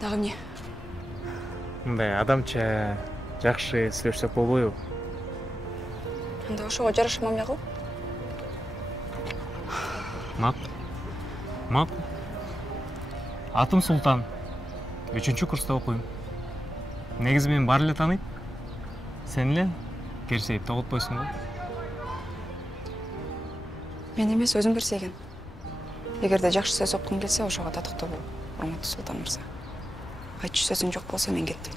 Дагы эмне? Мындай адамча жакшы сүйлөшсөк болбойбу? Анда ошого жараша мамиле кыл. Макул. Атым Султан. 3-курста окуйм. Негизи мени баары эле тааныйт. Сен эле Керсейип тоготпойсуң го. Мен эмес, өзүң Керсейген. Эгерде жакшы сөз окугуң келсе, ошого татыктуу бол, урматтуу Султан мырза. Айтчу сөзүң жок болсо мен кеттим.